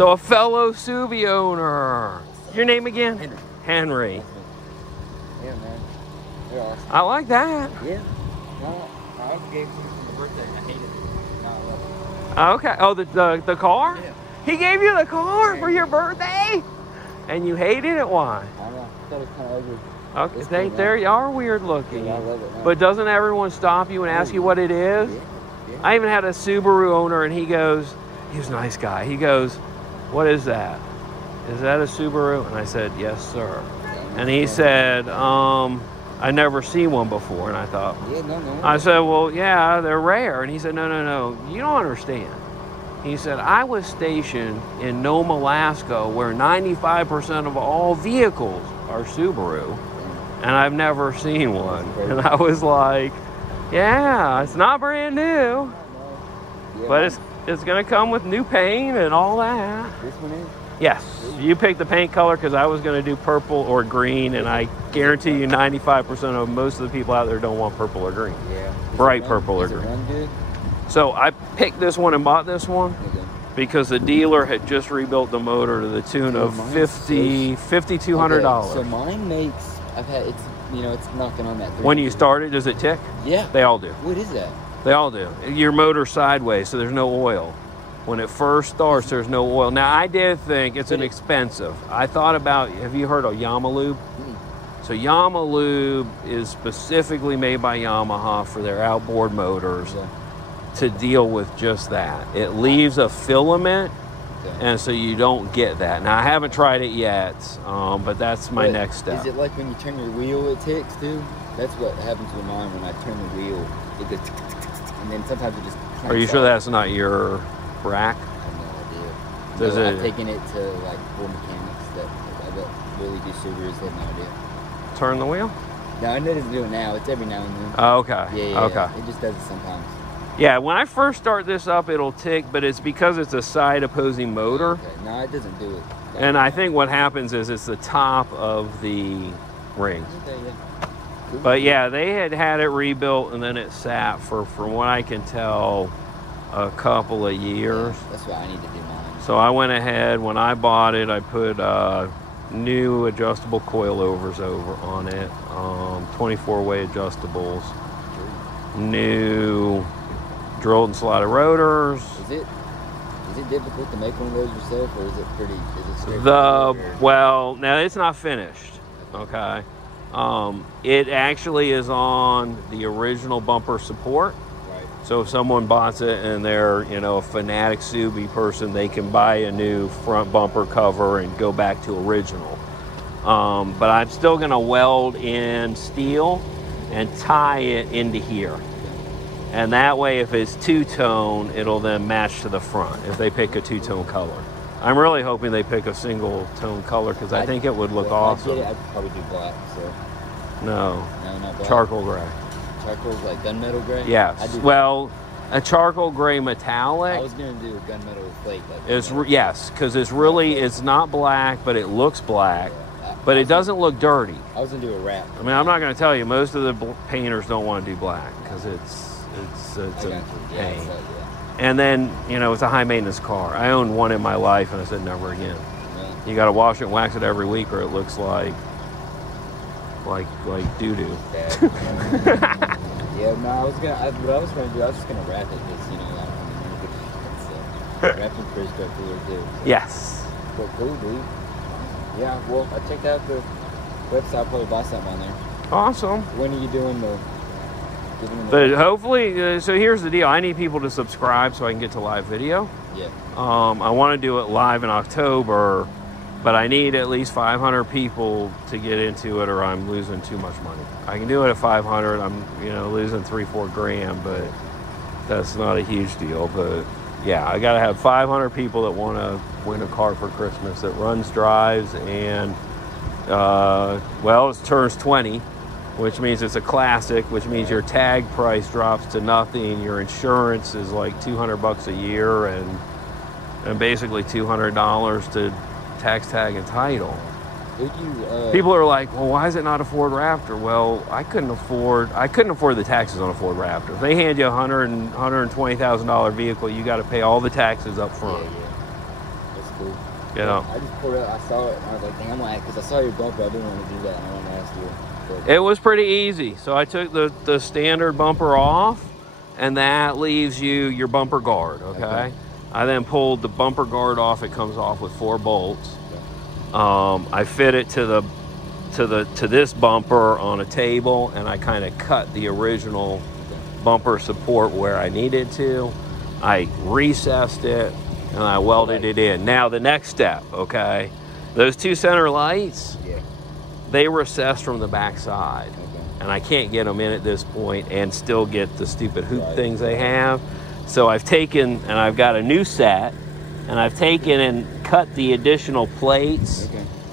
So a fellow Subi owner. Your name again? Henry. Henry. Yeah, man. They're awesome. I like that. Yeah. No, I gave it for my birthday. I hated it. No, I love it. Okay. Oh, the car? Yeah. He gave you the car for your birthday? And you hated it? Why? I don't know. I thought it was kind of ugly. Okay, they are weird looking. Yeah, I love it, man. But doesn't everyone stop you and ask you what it is? Yeah. Yeah. I even had a Subaru owner, and he was a nice guy. He goes, "What is that? Is that a Subaru?" And I said, "Yes, sir." And he said, "I never seen one before." And I thought, Yeah, no. I said, "Well, yeah, they're rare." And he said, No, you don't understand. He said, "I was stationed in Nome, Alaska, where 95% of all vehicles are Subaru, and I've never seen one." And I was like, "Yeah, it's not brand new, Yeah, but it's going to come with new paint and all that." This one is? Yes, you picked the paint color because I was going to do purple or green, and I guarantee you 95% of most of the people out there don't want purple or green. Yeah. Bright purple or green. Is it run good? So I picked this one and bought this one Okay. because the dealer had just rebuilt the motor to the tune of $5,200. So mine makes, it's knocking on that. When you start it, does it tick? Yeah. They all do. What is that? They all do. Your motor's sideways, so there's no oil. When it first starts, there's no oil. Now, I did think it's an expensive. I thought about, have you heard of Yamalube? So Yamalube is specifically made by Yamaha for their outboard motors to deal with just that. It leaves a filament, and so you don't get that. Now, I haven't tried it yet, but that's my next step. Is it like when you turn your wheel, it ticks too? That's what happens with mine when I turn the wheel. It goes tick, tick, tick, tick, tick, and then sometimes it just Are you sure that's not your rack? I have no idea. Does No, it? I've taken it to like full mechanics that really do Subarus. They have no idea. Turn the wheel? No, I know it doesn't do it now. It's every now and then. Oh, okay. Yeah. Okay. It just does it sometimes. Yeah, when I first start this up, it'll tick, but it's because it's a side opposing motor. Okay. No, it doesn't do it. And I think what happens is it's the top of the ring. Okay, yeah. Cool. But yeah, they had it rebuilt, and then it sat for, from what I can tell, a couple of years. Yeah, that's what I need to do mine. So I went ahead, when I bought it, I put new adjustable coilovers over on it, 24-way adjustables, new drilled and slotted rotors. Is it difficult to make one of those yourself, or is it straightforward? Well, now it's not finished, okay? It actually is on the original bumper support. Right. So if someone bought it and they're, a fanatic Subi person, they can buy a new front bumper cover and go back to original. But I'm still going to weld in steel and tie it into here. And that way, if it's two-tone, it'll then match to the front if they pick a two-tone color. I'm really hoping they pick a single-tone color because I think it would look awesome. I'd probably do black, so. No, not black. charcoal gray. Charcoal's like gunmetal gray? Yes. Well, a charcoal gray metallic. I was going to do a gunmetal flake. Yes, because it's not black, but it looks black. But it doesn't look dirty. I was going to do a wrap. I mean, I'm not going to tell you, most of the painters don't want to do black because it's a pain. And then, it's a high maintenance car. I owned one in my life and I said never again. Yeah. You got to wash it and wax it every week or it looks like doo-doo. Yeah, no, what I was going to do, I was just going to wrap it because, I don't know. Wrapping pretty straightforward too. So. Yes. But cool, dude. Yeah, well, I checked out the website. I'll probably buy something on there. Awesome. When are you doing the... But hopefully, so here's the deal. I need people to subscribe so I can get to live video. Yeah. I want to do it live in October, but I need at least 500 people to get into it or I'm losing too much money. I can do it at 500. I'm, losing $3-4 grand, but that's not a huge deal. But yeah, I got to have 500 people that want to win a car for Christmas that runs, drives, and it turns 20. Which means it's a classic, which means your tag price drops to nothing. Your insurance is like $200 a year and basically $200 to tax, tag, and title. People are like, well, why is it not a Ford Raptor? Well, I couldn't afford the taxes on a Ford Raptor. If they hand you $120,000 vehicle, you got to pay all the taxes up front. Yeah. That's cool. Yeah. I just pulled up, I saw it, and I was like, dang, I'm like, because I saw your bumper, I didn't want to do that, and I want to ask you. But It was pretty easy. So I took the standard bumper off, and that leaves you your bumper guard, okay? I then pulled the bumper guard off. It comes off with 4 bolts. I fit it to this bumper on a table, and I kind of cut the original bumper support where I needed to. I recessed it, and I welded it in. Now the next step, okay? Those 2 center lights, they recess from the back side. And I can't get them in at this point and still get the stupid hoop things they have. So I've taken, and I've got a new set, and I've taken and cut the additional plates.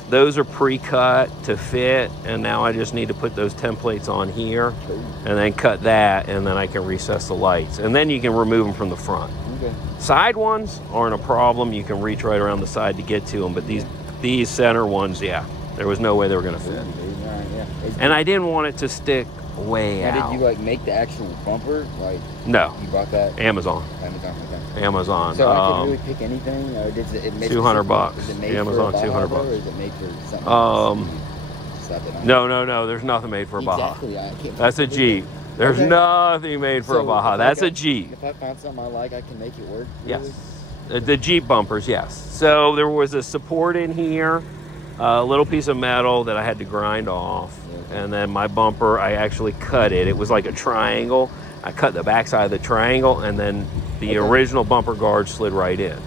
Those are pre-cut to fit, and now I just need to put those templates on here and then cut that, and then I can recess the lights. And then you can remove them from the front. Side ones aren't a problem. You can reach right around the side to get to them, but these center ones, yeah, there was no way they were gonna fit. And I didn't want it to stick way out. Did you like make the actual bumper? Like no, you bought that? Amazon. Amazon. So I could really pick anything, or does it make $200? Is it made Amazon, for a Baja, $200. Or is it made for something else? No. There's nothing made for a Baja. Exactly. That's a Jeep. There's nothing made for a Baja. That's a Jeep. If I find something I like, I can make it work. Really? Yes. The Jeep bumpers, yes. So there was a support in here, a little piece of metal that I had to grind off. And then my bumper, I actually cut it. It was like a triangle. I cut the backside of the triangle, and then the original bumper guard slid right in.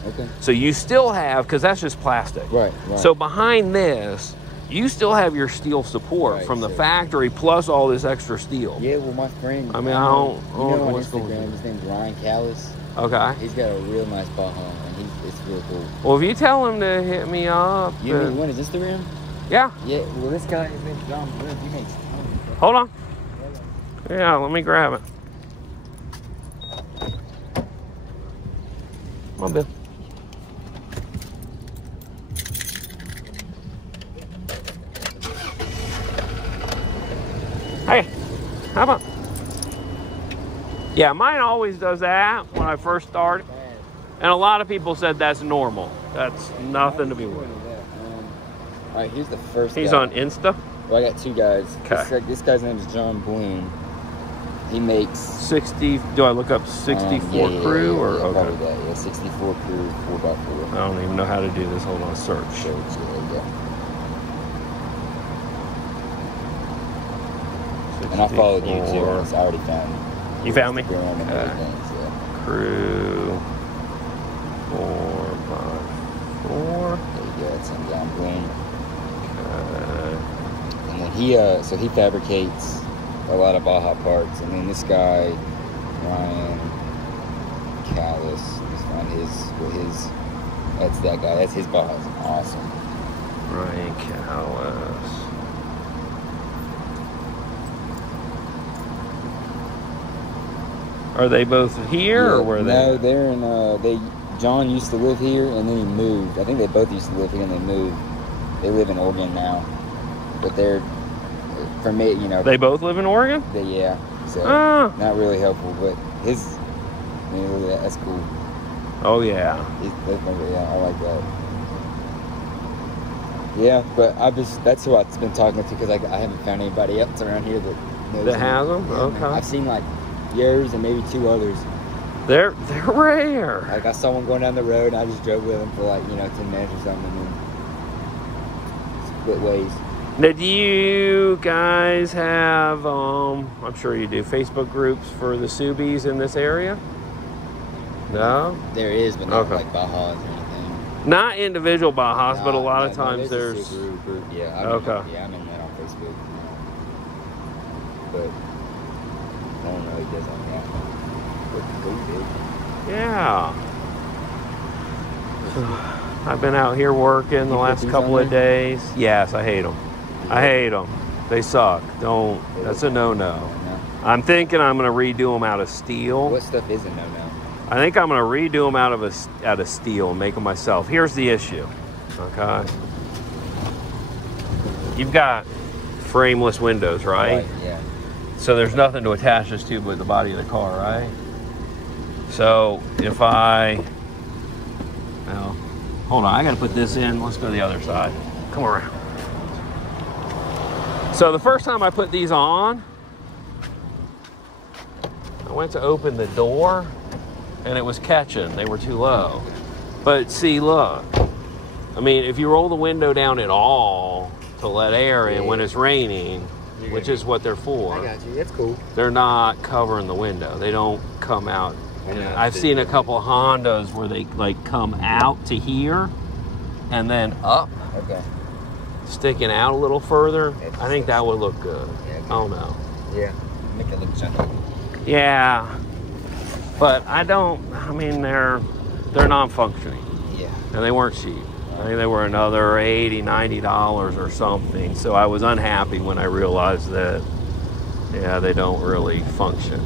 So you still have, because that's just plastic. Right. So behind this, you still have your steel support from the factory, plus all this extra steel. Yeah, well, my friend, I mean, I don't know on what's going Instagram, on. his name's Ryan Callis. Okay. He's got a real nice Baja, and it's real cool. Well, if you tell him to hit me up. You mean when is Instagram? Yeah. Yeah, well, this guy, his name's John Blue. He makes tons of stuff. Hold on. Yeah, let me grab it. Come on, Bill. Hey, how about? Yeah, mine always does that when I first started. And a lot of people said that's normal. That's nothing to be worried about. All right, here's the first He's guy. on Insta? Well, I got 2 guys. Okay. This guy's name is John Bloom. He makes 60, do I look up 64 crew or okay? Probably that, yeah, 64 crew, 4x4. I don't even know how to do this. Hold on, search. There you go. And I followed you too. I already found you. You found me? Instagram and everything, so. Crew 4x4. There you go. It's him, John Bloom. Okay. And then he fabricates a lot of Baja parts. And then this guy, Ryan Callis, just found that's that guy. That's his Baja. It's awesome. Ryan Callis. Are they both here or were they? No, they're in. John used to live here and then he moved. I think they both used to live here and they moved. They live in Oregon now, but they're for me, you know. They both live in Oregon? Yeah. So not really helpful, but his. I mean, look at that. That's cool. Oh yeah. Yeah, I like that. Yeah, but that's who I've been talking to because I haven't found anybody else around here that knows that has them. Yeah, okay. I've seen like yours and maybe 2 others. They're rare. Like I saw one going down the road and I just drove with them for like 10 minutes or something and then split ways. Now, do you guys have, I'm sure you do, Facebook groups for the Subies in this area? No? There is, but not like Bajas or anything. Not individual Bajas, but a lot of times there's... a Subaru group. Yeah, I'm in that on Facebook. But I don't know if he does on that. Yeah. I've been out here working the last couple of days. Yes, I hate them. I hate them. They suck. That's a no-no. I'm thinking I'm going to redo them out of steel. What stuff is a no-no? I think I'm going to redo them out of steel and make them myself. Here's the issue, okay? You've got frameless windows, right? Yeah. So there's nothing to attach this to but the body of the car, right? So if I Hold on, I gotta put this in. Let's go to the other side. Come around. So the first time I put these on, I went to open the door and it was catching. They were too low. But see, look. I mean, if you roll the window down at all to let air in when it's raining, which is what they're for. I got you. That's cool. They're not covering the window. They don't come out. I've seen a couple of Hondas where they like come out to here and then up. Okay. Sticking out a little further. I think that would look good. Yeah, I don't know. Yeah. Make it look junky. Yeah. But I mean, they're non-functioning. Yeah. And they weren't cheap. I think they were another $80, $90 or something. So I was unhappy when I realized that, yeah, they don't really function.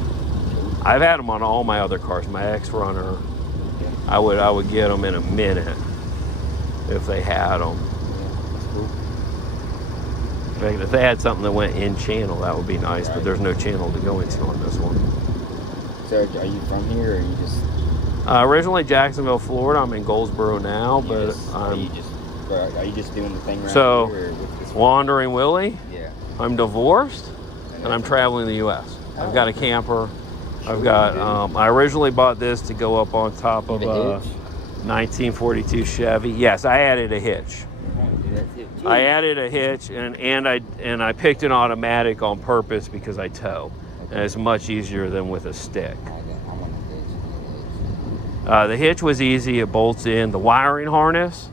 I've had them on all my other cars. My X-Runner, I would get them in a minute if they had them. In fact, if they had something that went in channel, that would be nice. But there's no channel to go into on this one. So are you from here, or are you just... Originally Jacksonville, Florida. I'm in Goldsboro now, but are you just doing the thing around so here? Or with this Wandering Willie. Yeah. I'm divorced, and I'm traveling the U.S. I've got a camper. I've got. I originally bought this to go up on top of a 1942 Chevy. Yes, I added a hitch. I added a hitch, and I picked an automatic on purpose because I tow, and it's much easier than with a stick. The hitch was easy. It bolts in. The wiring harness.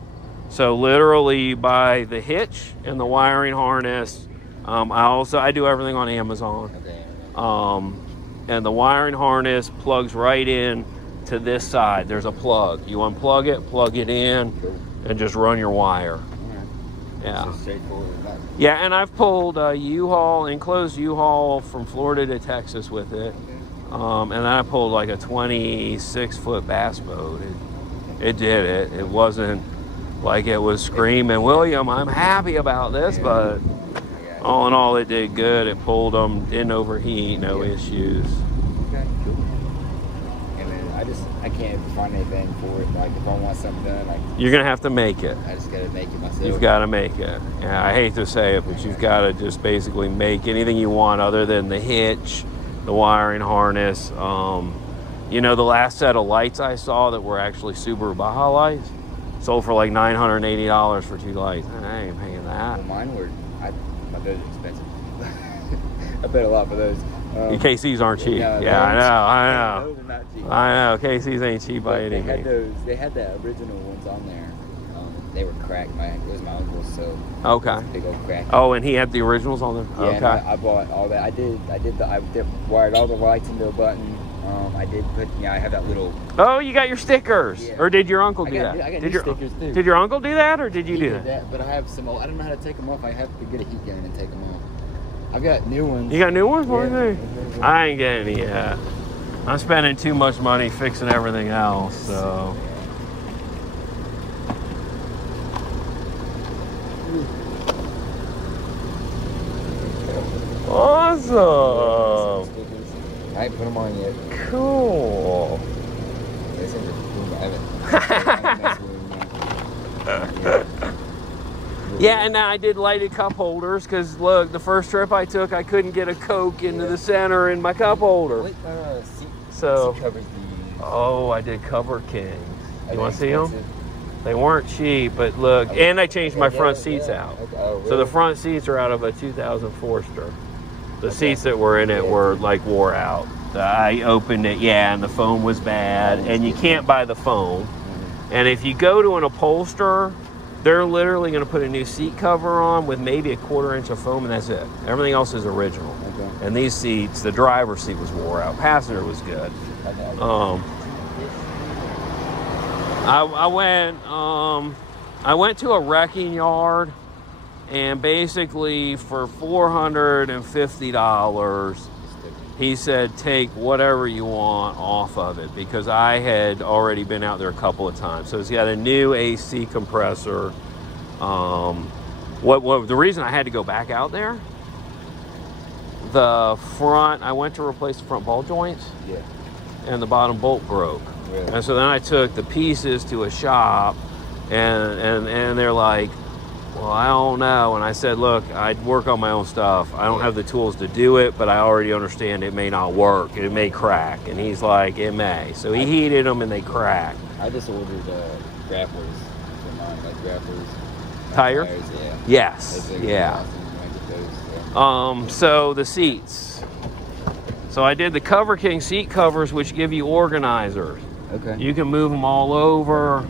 So literally you buy the hitch and the wiring harness. I do everything on Amazon. And the wiring harness plugs right in to this side. There's a plug. You unplug it, plug it in, and just run your wire. Yeah. Yeah, and I've pulled U-Haul, enclosed U-Haul from Florida to Texas with it. And then I pulled like a 26-foot bass boat. It did it. It wasn't like it was screaming, William, I'm happy about this, but all in all, it did good. It pulled them, didn't overheat, no issues. Okay, cool. And then I can't find anything for it. Like if I want something done, you're gonna have to make it. I just gotta make it myself. You've got to make it. Yeah, I hate to say it, but you've got to just basically make anything you want other than the hitch, the wiring harness. You know, the last set of lights I saw that were actually Subaru Baja lights sold for like $980 for 2 lights. I ain't paying that. Well, mine were. Those are expensive. I paid a lot for those. KCs aren't cheap. No, yeah, I know. Those are not cheap. I know. KCs ain't cheap by any means. They had the original ones on there. They were cracked. It was my uncle's, so okay. Big old crack. Oh, and he had the originals on there. Yeah, okay. I bought all that. I wired all the lights into a button. I have that little. Oh, you got your stickers, yeah. Or did your uncle do that? I got new stickers too. Did your uncle do that, or did you do that? But I have some old. I don't know how to take them off. I have to get a heat gun and take them off. I've got new ones. You got new ones? Yeah. I ain't getting any yet. I'm spending too much money fixing everything else, so. Awesome. I ain't put them on yet. Cool. Yeah, and now I did lighted cup holders because look, the first trip I took, I couldn't get a Coke into the center in my cup holder. Seat covers do you use? Oh, I did Cover Kings. You want to see them? They weren't cheap, but look, and I changed my front seats out. Oh, really? So the front seats are out of a 2000 Forester. The seats that were in it were like wore out. I opened it, and the foam was bad, and you can't buy the foam. And if you go to an upholsterer, they're literally going to put a new seat cover on with maybe a 1/4 inch of foam, and that's it. Everything else is original. Okay. And these seats, the driver's seat was wore out. Passenger was good. I went to a wrecking yard, and basically for $450, he said, take whatever you want off of it, because I had already been out there a couple of times. So it's got a new AC compressor. The reason I had to go back out there, the front, I went to replace the front ball joints, and the bottom bolt broke. Really? And so then I took the pieces to a shop, And they're like, well, I don't know. And I said, look, I work on my own stuff. I don't have the tools to do it, but I already understand it may not work. It may crack. And he's like, it may. So he heated them and they cracked. I just ordered grapplers for mine, like grapplers. Tire? Tires, yeah. Yes. Like Yeah. awesome. So the seats. So I did the Cover King seat covers, which give you organizers. Okay. You can move them all over.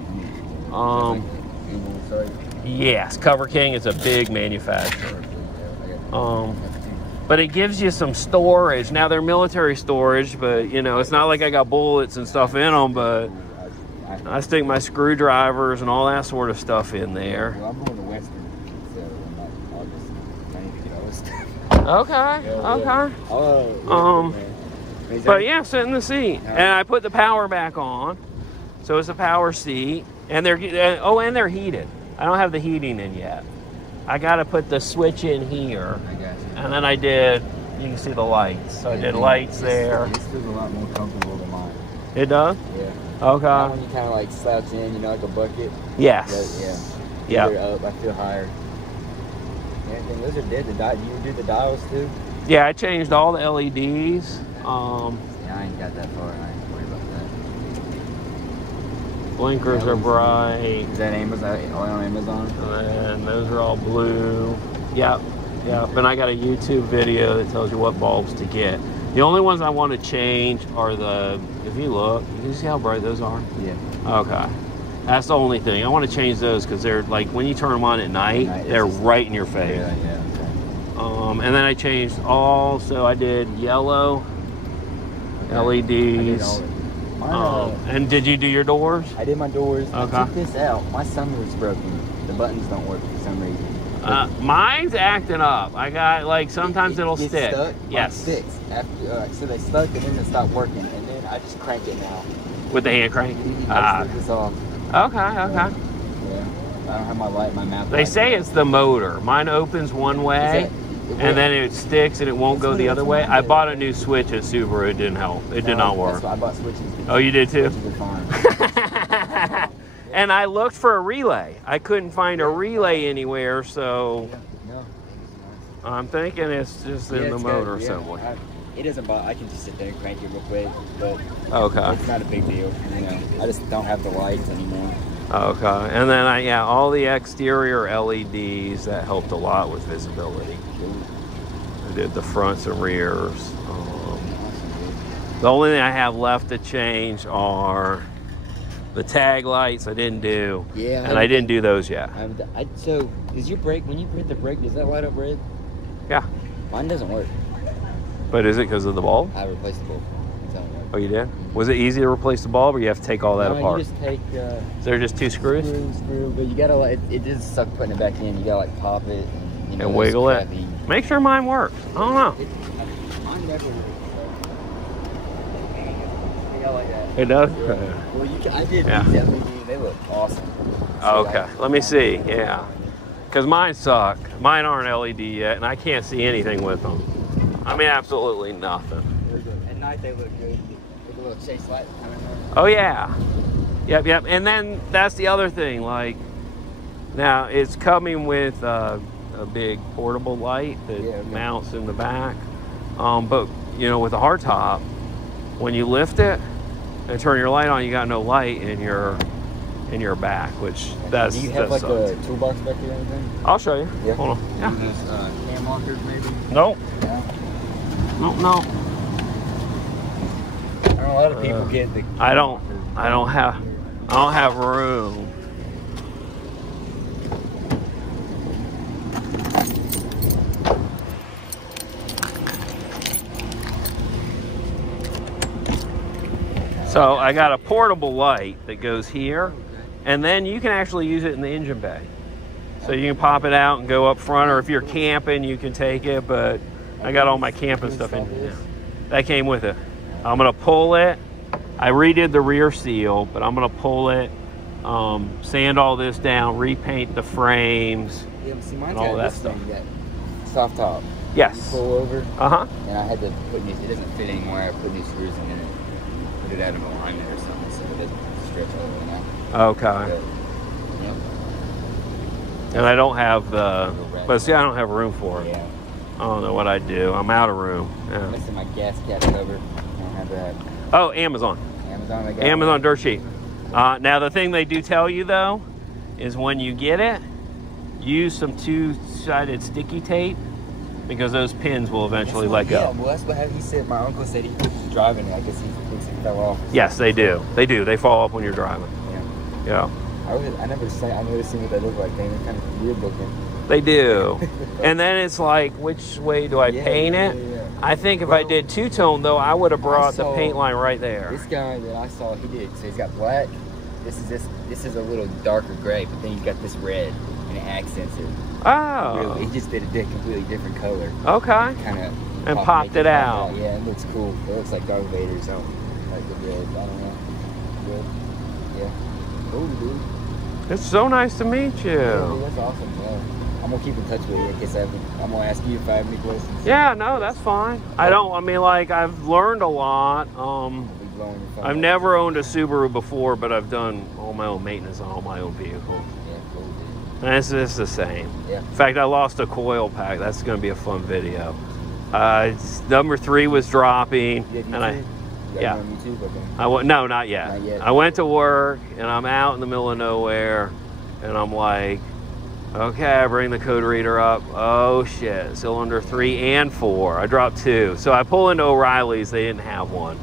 Yes, Cover King is a big manufacturer. But it gives you some storage. Now they're military storage, but you know, it's not like I got bullets and stuff in them, but I stick my screwdrivers and all that sort of stuff in there. Well, I'm going to Western, so I'll just I need to get all this stuff. Okay. But yeah, sit in the seat. And I put the power back on. So it's a power seat. And they're heated. I don't have the heating in yet. I got to put the switch in here. I got you. And then you can see the lights. So I did lights there. This feels a lot more comfortable than mine. It does? Yeah. Okay. Now when you kind of like slouch in, you know, like a bucket. Yes. Yeah. Up, I feel higher. Everything. Those are dead. Do you do the dials too? Yeah, I changed all the LEDs. Yeah, I ain't got that far. I ain't worried about that. Blinkers are bright. Is that Amazon? All on Amazon? And those are all blue. Yep. And I got a YouTube video that tells you what bulbs to get. The only ones I want to change are if you look, you can see how bright those are? Yeah. Okay. That's the only thing. I want to change those because they're like, when you turn them on at night, they're right in your face. Yeah. Okay. And then I changed so I did yellow LEDs. And did you do your doors? I did my doors. Okay. I took this out. My sunroof's broken. The buttons don't work for some reason. Mine's acting up. I got sometimes it'll stick. Stuck? Yes. Mine sticks. So they stuck and then they stopped working, and then I just crank it now. With the hand crank? I just take this off. Okay. Yeah. I don't have my mouth. They say it's the motor. Mine opens one way, and then it sticks and it won't go the other way. I bought a new switch at Subaru. It didn't help. It did not work. That's why I bought switches. Oh, you did too? Switches are fine. And I looked for a relay. I couldn't find a relay anywhere, so I'm thinking it's just in the motor assembly. It doesn't bother. I can just sit there and crank it real quick, but it's not a big deal. You know, I just don't have the lights anymore. Okay, and then all the exterior LEDs, that helped a lot with visibility. I did the fronts and rears. The only thing I have left to change are the tag lights. I didn't do. Yeah. And I didn't do those yet. So, is your brake, when you hit the brake, does that light up red? Yeah. Mine doesn't work. But is it because of the bulb? I replaced the bulb. Oh, you did? Was it easy to replace the bulb, or you have to take all that apart? You just take... Is there just two screws? Screw, but you gotta, it just suck putting it back in. You gotta pop it and wiggle it. Make sure mine works. I don't know. Mine never works. Like that. It does? Well, I did these LED. They look awesome. Okay, let me see. Yeah. Because mine suck. Mine aren't LED yet, and I can't see anything with them. I mean, absolutely nothing. At night, they look good. With a little chase light. Oh, yeah. Yep. And then that's the other thing. Now it's coming with a big portable light that mounts in the back. But, with a hardtop, when you lift it and turn your light on, you got no light in your back, which that's. Do you have a toolbox back there or anything? I'll show you. Yeah. Hold on. Yeah. Cam lockers maybe? Nope. No. A lot of people get the. I don't have room. So I got a portable light that goes here, and then you can actually use it in the engine bay. So you can pop it out and go up front, or if you're camping, you can take it, but I got all my camping stuff in here. That came with it. I'm gonna pull it. I redid the rear seal, but I'm gonna pull it, sand all this down, repaint the frames, and all that stuff. Soft top. Yes. You pull over. And I had to put it doesn't fit anymore. I put new screws in it. Put it out of alignment or something so it doesn't stretch all the way now. Okay. And I don't have the, Red but see, I don't have room for it. Yeah. I don't know what I'd do. I'm out of room. Yeah. I'm missing my gas cap cover. I don't have that. Oh, Amazon. Amazon, I got Amazon dirt sheet. Now the thing they do tell you though is when you get it, use some two-sided sticky tape because those pins will eventually let go. Yeah, well that's what he said. My uncle said he was driving it. I guess he thinks it fell off. Yes, they do. They do. They fall off when you're driving. Yeah. Yeah. I never seen what they look like. They're kind of weird looking. They do. And then it's like, which way do I paint it? Yeah. I think if I did two-tone though, I would have brought the paint line right there. This guy that I saw, he did. So he's got black. This is a little darker gray, but then he's got this red, and it accents it. Oh. Really, he just did a completely different color. Okay. Kind of. And popped it out. Yeah, it looks cool. It looks like Darth Vader or something. Like the red. I don't know. Red. Yeah. Cool, dude. It's so nice to meet you. Yeah, dude, that's awesome. Yeah. I'm gonna keep in touch with you in case I'm gonna ask you if I have any questions. Yeah, no, that's fine. I mean, like, I've learned a lot. I've never owned a Subaru before, but I've done all my own maintenance on all my own vehicles. Yeah, cool, dude. And it's the same. Yeah. In fact, I lost a coil pack. That's going to be a fun video. Number 3 was dropping, and yeah. On YouTube, okay. No, not yet. Not yet. I went to work, and I'm out in the middle of nowhere, and I'm like, okay, I bring the code reader up. Oh shit, cylinder 3 and 4. I dropped 2. So I pull into O'Reilly's, they didn't have one.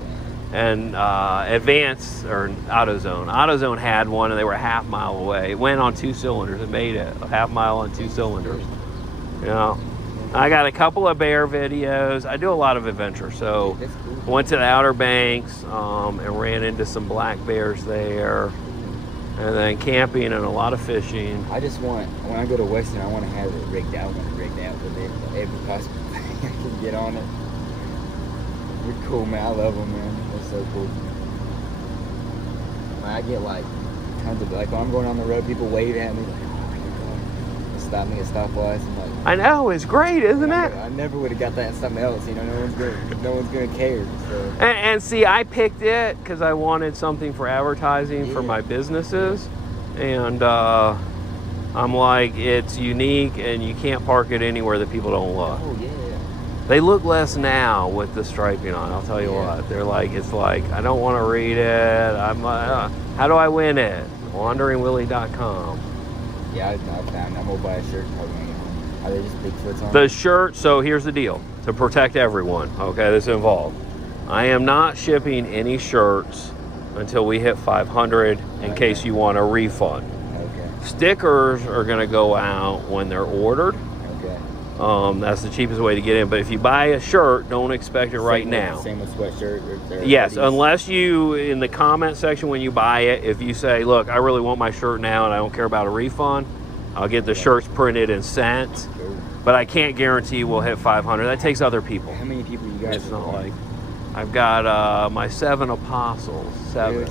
And Advance, or AutoZone had one, and they were a half mile away. It went on 2 cylinders. It made it a half mile on 2 cylinders. You know, I got a couple of bear videos. I do a lot of adventure, so I went to the Outer Banks and ran into some black bears there. And then camping and a lot of fishing. I just want, when I go to Western, I want to have it rigged out. I want it rigged out with it. Every possible thing I can get on it. You're cool, man. I love them, man. They're so cool. I get like tons of, like when I'm going on the road, people wave at me like, oh, you're going. They stop me at stoplights. I'm like, I know, it's great, isn't it? I never would have got that in something else. You know, no one's gonna care. So. And see, I picked it because I wanted something for advertising for my businesses, and I'm like, it's unique, and you can't park it anywhere that people don't look. Oh yeah. They look less now with the striping on. I'll tell you what. They're like, it's like, I don't want to read it. I'm how do I win it? WanderingWillie.com. Yeah, I found. I'm gonna buy a shirt. Are they just Bigfoots on? The shirt. So here's the deal. To protect everyone, okay, that's involved. I am not shipping any shirts until we hit 500 in case you want a refund. Okay. Stickers are going to go out when they're ordered. Okay. That's the cheapest way to get in. But if you buy a shirt, don't expect it right now. Same with sweatshirt. Or yes, hoodies. unless you, in the comment section when you buy it, if you say, look, I really want my shirt now and I don't care about a refund, I'll get the shirts printed and sent. Cool. But I can't guarantee we'll hit 500. That takes other people. How many people you guys? It's not like I've got my 7 apostles. 7. Yeah,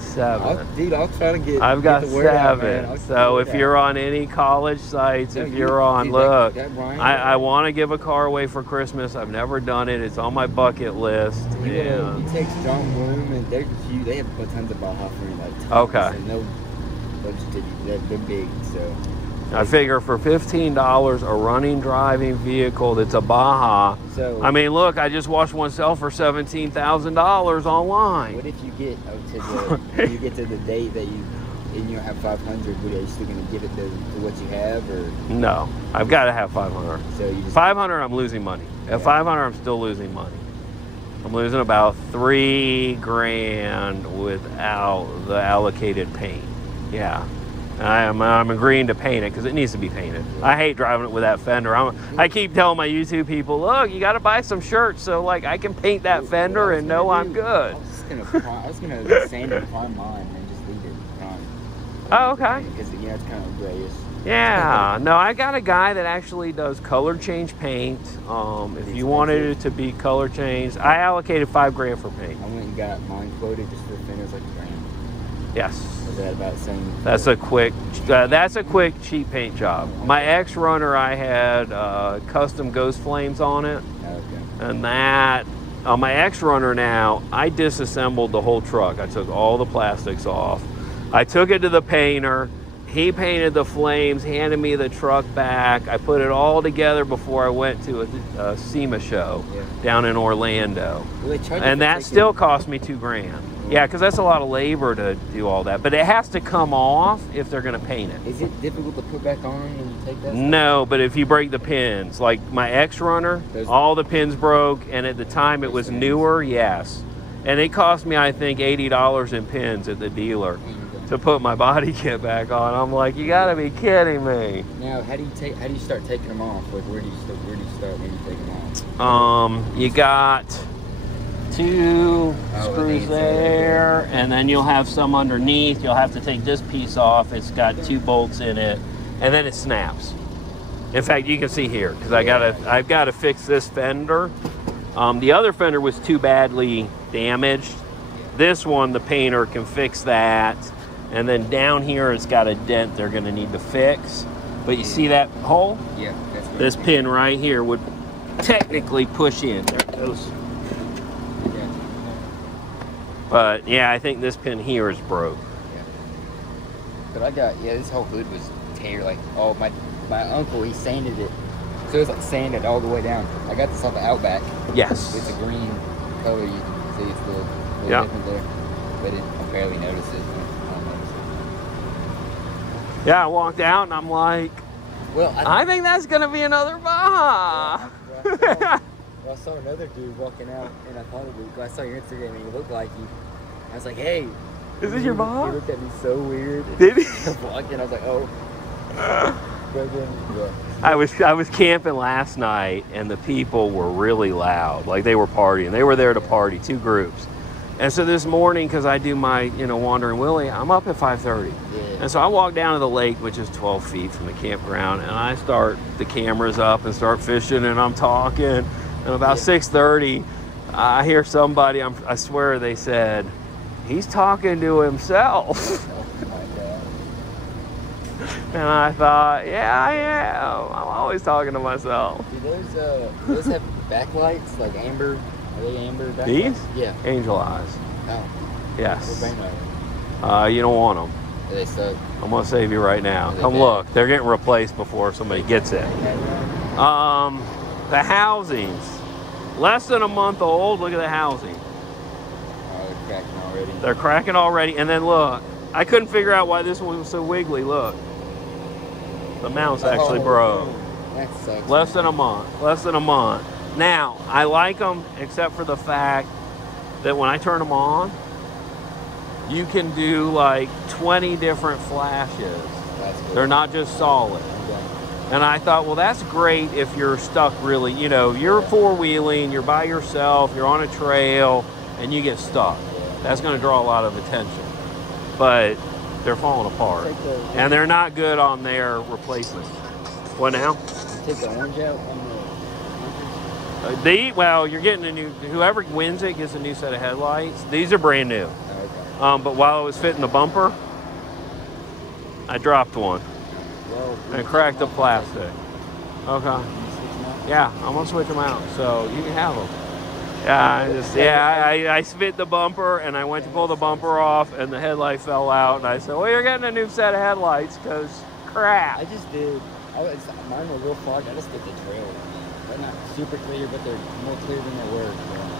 7. Dude, I'll try to get. I've got the word out, 7. man. So if you're on any college sites, if you're on, dude, look, that Ryan, I want to give a car away for Christmas. I've never done it. It's on my bucket list. You take Strong Bloom, and they have tons of Baja for you, like tons. Okay. They're big, so. I figure for $15, a running, driving vehicle that's a Baja. So, I mean, look, I just watched one sell for $17,000 online. What if you get to the date that you have 500? Are you still gonna give it to what you have, or? No, I've got to have 500. So you just 500, I'm losing money. At 500, I'm still losing money. I'm losing about $3,000 without the allocated paint. Yeah. I'm agreeing to paint it because it needs to be painted. I hate driving it with that fender. I keep telling my YouTube people, look, you got to buy some shirts so like I can paint that fender and know I'm good. I was gonna sand and prime mine and just leave it prime. Oh, okay. Because it's kind of grayish. Yeah. No, I got a guy that actually does color change paint. If you wanted it to be color changed, I allocated $5,000 for paint. I went and got mine quoted just for fenders like $1,000. Yes. Is that about the same? That's a quick cheap paint job. My X Runner, I had custom ghost flames on it. Okay. And that, on my X Runner now, I disassembled the whole truck. I took all the plastics off. I took it to the painter. he painted the flames, handed me the truck back. I put it all together before I went to a SEMA show down in Orlando. Well, and that still cost me $2,000. Yeah, because that's a lot of labor to do all that. But it has to come off if they're going to paint it. Is it difficult to put back on when you take that stuff? No, but if you break the pins, like my X-Runner, all the pins broke, and at the time it was newer, yes. And it cost me, I think, $80 in pins at the dealer to put my body kit back on. I'm like, you gotta be kidding me. Now, how do you start taking them off? Like, where do you start when you take them off? You got 2 screws there, and then you'll have some underneath. You'll have to take this piece off. It's got 2 bolts in it, and then it snaps. In fact, you can see here because I've got to fix this fender. The other fender was too badly damaged. This one, the painter can fix that. And then down here, it's got a dent they're going to need to fix. But you see that hole? Yeah. This pin right here would technically push in. There it goes. Yeah. But yeah, I think this pin here is broke. Yeah. But this whole hood was tear. Like, my uncle, he sanded it. So it was like sanded all the way down. I got this off the Outback. Yes. It's a green color. You can see it's a little different there. But I barely noticed it. Yeah, I walked out and I'm like, well, I think that's going to be another Baja. I saw another dude walking out, and I thought I saw your Instagram, and he looked like you. I was like, hey. Is this your Baja? He looked at me so weird. Did he? I walked in, I was like, oh. I was camping last night, and the people were really loud. Like, they were partying. They were there to party, 2 groups. And so this morning, because I do my, Wandering Willie, I'm up at 5:30. Yeah. And so I walk down to the lake, which is 12 feet from the campground, and I start the cameras up and start fishing, and I'm talking. And about 6:30, I hear somebody, I swear they said, he's talking to himself. Oh my God. And I thought, yeah, I am. I'm always talking to myself. Do those have backlights, like amber? Are they amber backlights? These? Yeah. Angel eyes. Oh. Yes. What brand are they? You don't want them. They suck. I'm going to save you right now. Come bad? look. They're getting replaced before somebody gets it. The housings. Less than a month old. Look at the housing. Oh, they're cracking already. They're cracking already. And then look. I couldn't figure out why this one was so wiggly. Look. The mount's actually broke. That sucks. Less than a month. Less than a month. Now, I like them except for the fact that when I turn them on, you can do like 20 different flashes. That's cool. They're not just solid. Okay. And I thought, well, that's great if you're stuck really, you're four-wheeling, you're by yourself, you're on a trail, and you get stuck. That's going to draw a lot of attention. But they're falling apart. And they're not good on their replacement. What now? Take the orange out on Well, you're getting a new, whoever wins it gets a new set of headlights. These are brand new. Okay. But while I was fitting the bumper, I dropped one and cracked the plastic. Okay. Yeah, I'm gonna switch them out, so you can have them. Yeah, I fit the bumper and I went to pull the bumper off and the headlight fell out and I said, well, you're getting a new set of headlights because crap. I just did. Mine were real fogged. I just did the trail. They're not super clear, but they're more clear than they were.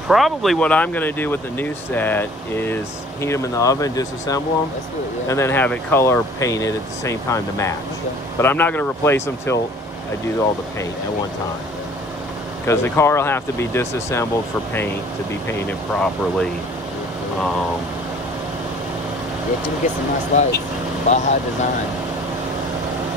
Probably what I'm going to do with the new set is heat them in the oven, disassemble them, That's good, yeah. and then have it color painted at the same time to match. Okay. But I'm not going to replace them till I do all the paint at one time. Because the car will have to be disassembled for paint to be painted properly. Yeah, can you get some nice lights? Baja Design.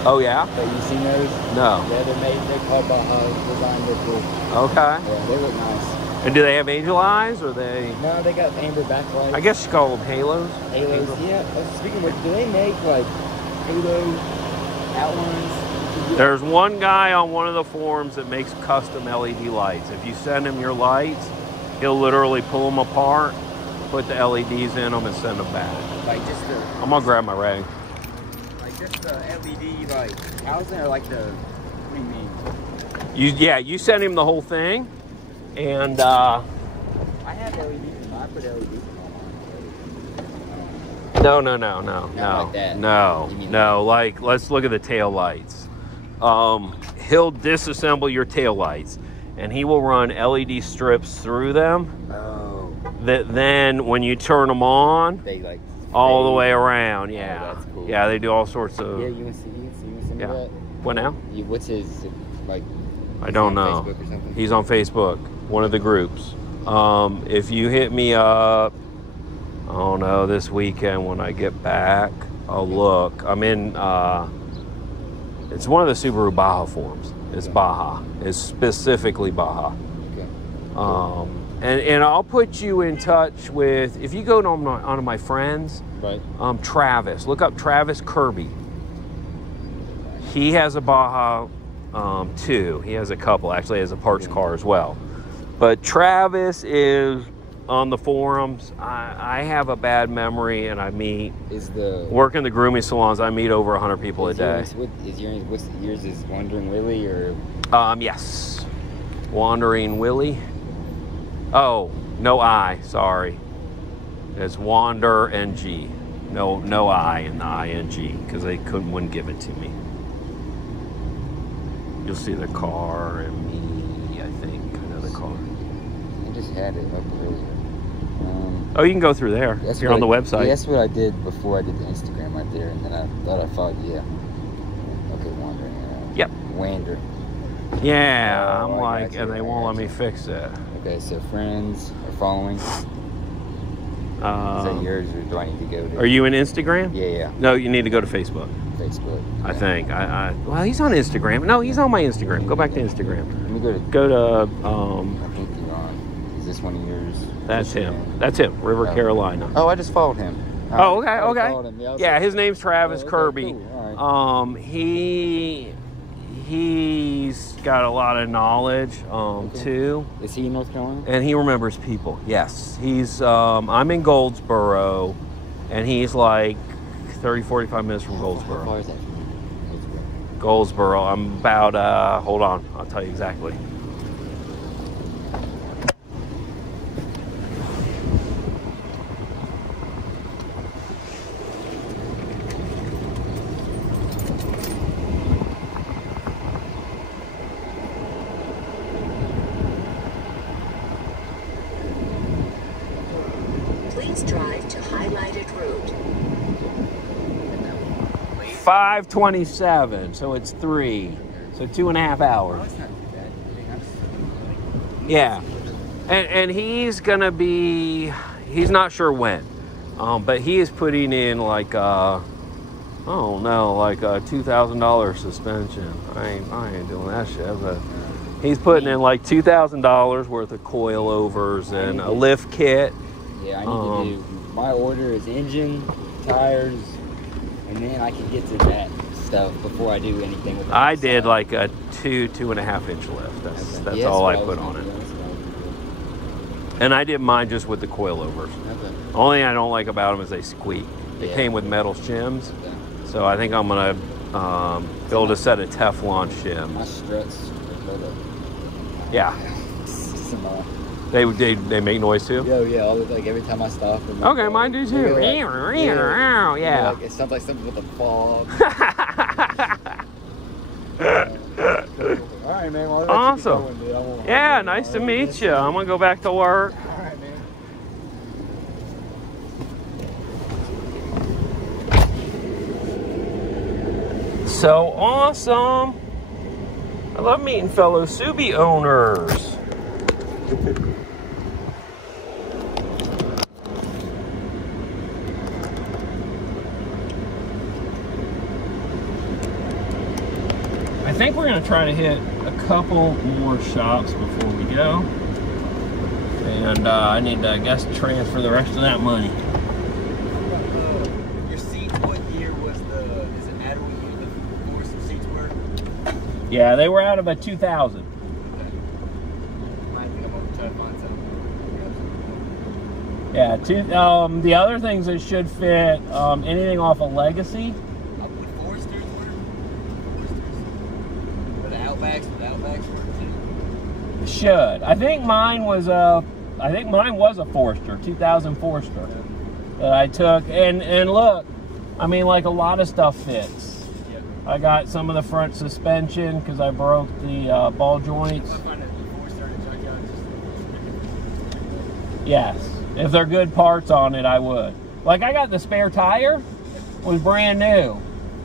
Oh yeah? Have you seen those? No. Yeah, they're called Baja Design. They're cool. Okay. Yeah, they look nice. And do they have angel eyes or they? No, they got amber backlights. I guess you call them halos. Halos. Yeah. Speaking of which, do they make like halo outlines? There's one guy on one of the forums that makes custom LED lights. If you send him your lights, he'll literally pull them apart, put the LEDs in them, and send them back. Like just the. I'm gonna grab my rag. Like just the LED like housing or like the. What do you mean? You send him the whole thing, and I have LEDs. I put LEDs in all mine. No. Not like that. No. You mean No. Like, let's look at the tail lights. He'll disassemble your tail lights, and he will run LED strips through them. Oh. That then, when you turn them on, They like all the way around. Yeah. Oh, that's cool. Yeah, they do all sorts of. Yeah, you want to see Yeah. that? What now? What's his like? I don't know. Facebook or something? He's on Facebook, one of the groups. If you hit me up, I don't know, this weekend when I get back, I'll look. I'm in, it's one of the Subaru Baja forums. It's Baja. It's specifically Baja. Okay. And I'll put you in touch with, if you go onto my friends, Right. Travis. Look up Travis Kirby. He has a Baja too. He has a couple. Actually, he has a parts car as well. But Travis is on the forums. I have a bad memory, and I meet work in the grooming salons. I meet over 100 people a day. What's yours is Wandering Willie or? Yes, Wandering Willie. Oh, no I. Sorry, it's Wander NG. No I in the ING because they wouldn't give it to me. You'll see the car and me, I think. I know the car. I just had it up earlier. Oh, you can go through there. You're on the website. Yeah, that's what I did before I did the Instagram right there. And then I thought, yeah. Okay, Wandering. Yep. Wander. Yeah, Oh, I'm like, and they won't let me fix it. Okay, so friends are following. Is that yours or do I need to go to? Are you in Instagram? Yeah. No, you need to go to Facebook. Facebook. Yeah. I think. Well, he's on Instagram. No, he's on my Instagram. Go back to Instagram. Let me go to. Go to. I think you're on. Is this one of yours? That's him. That's him. River Carolina. Oh, I just followed him. Oh, okay. Him. Yeah, his name's Travis okay, Kirby. Cool. All right. He's got a lot of knowledge too. Is he in North Carolina? And he remembers people. Yes. He's I'm in Goldsboro, and he's like 30-45 minutes from Goldsboro. How far is that? Goldsboro. I'm about hold on, I'll tell you exactly. Drive to highlighted route. 5:27, so it's 3, so 2.5 hours. Yeah, and he's gonna be, he's not sure when, but he is putting in like like a $2,000 suspension. I ain't doing that shit. But he's putting in like $2,000 worth of coilovers and a lift kit. Yeah, I need to do, my order is engine, tires, and then I can get to that stuff before I do anything with it. I did like a 2.5 inch lift. That's Yeah, all I what put was on gonna it. do. And I did mine just with the coilovers. Okay. The only thing I don't like about them is they squeak. They Yeah. came with metal shims, Okay. so I think I'm gonna build a set of Teflon shims. My struts are Yeah, some, they make noise too. yeah, all the, like every time I stop. Okay, mine do too. Yeah. Like, it sounds like something with a fog. All right, man. Well, Awesome. Yeah, nice to meet you. I'm gonna go back to work. All right, man. So awesome. I love meeting fellow Subi owners. I think we're going to try to hit a couple more shops before we go. And I need to, I guess, transfer the rest of that money. Your seats, what year was is it matter what year the Forest seats were? Yeah, they were out of a 2000. Okay. Might think I'm going to try to find some. Yeah, the other things that should fit, anything off a Legacy. I'll put Foresters were. Or the Outbacks were too. Should. I think mine was a Forester, 2000 Forester. that I took. And look, I mean, like a lot of stuff fits. Yeah. I got some of the front suspension because I broke the ball joints. Yes, if they're good parts on it, I would. Like I got the spare tire, was brand new.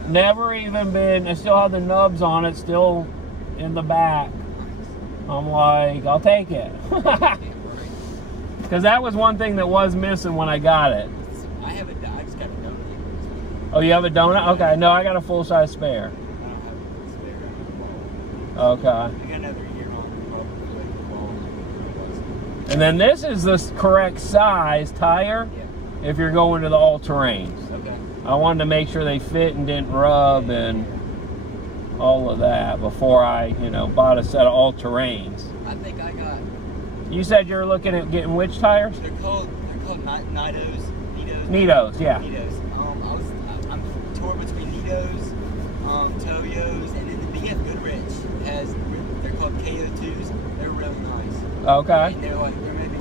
Never even been, I still have the nubs on it, still in the back. I'm like, I'll take it. Because that was one thing that was missing when I got it. I just got a donut. Oh, you have a donut? Okay, no, I got a full-size spare. I don't have a spare. Okay. I got another year on. And then this is the correct size tire if you're going to the all-terrains. Okay. I wanted to make sure they fit and didn't rub and all of that before I, you know, bought a set of all-terrains. I think I got... You said you were looking at getting which tires? They're called Nitos. Nitos, yeah. Nitos. I'm torn between Nitos, Toyos, and then the BF Goodrich has, they're called KO2s. They're really nice. Okay. And they're maybe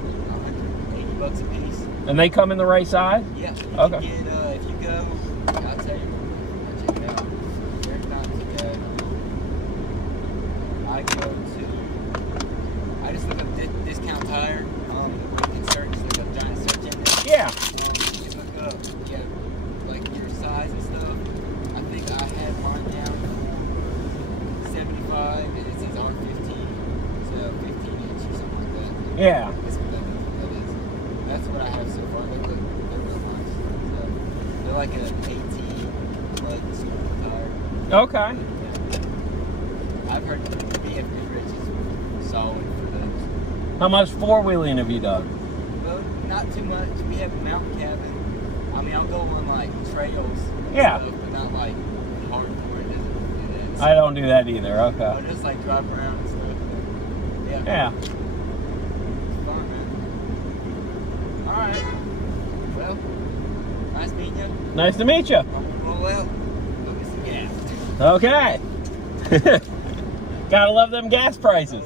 $180 a piece. And they come in the right size? Yeah. Okay. If you go, I'll tell you, I'll check it out. They're not too bad. I just look up discount tire. You can search, look up giant search engine. Yeah. You can look up, like your size and stuff. I think I had mine down for 75, and it says R15, so 15 inch or something like that. Yeah. That's what that is. That's what I have so far. They're real nice. So they're like an 18 like super tire. Okay. Yeah. I've heard the BF Goodrich is solid for those. How much four-wheeling have you done? Well, not too much. We have a mountain cabin. I mean, I'll go on like trails. Yeah. Stuff, but not like hardcore. It doesn't do that. I don't do that either. Okay. I'll just like drive around and stuff. Yeah. Yeah. It's fun, man. All right. Well, nice meeting you. Nice to meet you. Well, go get some gas. Okay. Gotta love them gas prices.